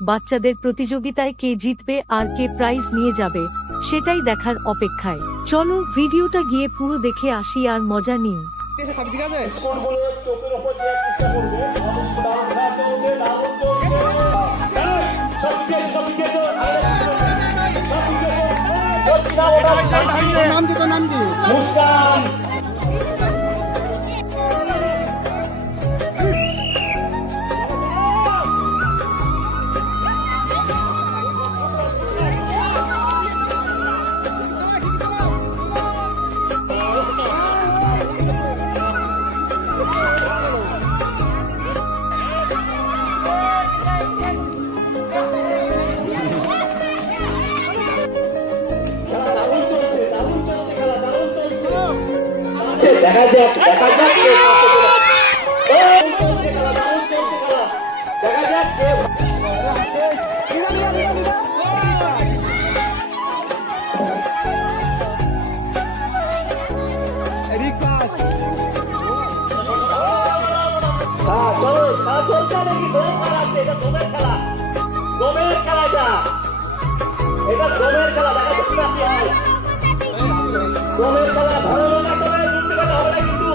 বাচ্চাদের প্রতিযোগিতায় কে জিতবে আর কে প্রাইজ নিয়ে যাবে সেটাই দেখার অপেক্ষায়। চলো ভিডিওটা গিয়ে পুরো দেখে আসি আর মজা নিই। স্কুলগুলো চোখের উপর দেওয়ার চেষ্টা করবে। নাম কি? মুস্কান দেখা যাক দেখা যাক দেখা যাক দমের খেলা এটা দমের খেলা দেখা যাচ্ছে দমের খেলা ভালো না তবে জিততে গেলে হবে না কিন্তু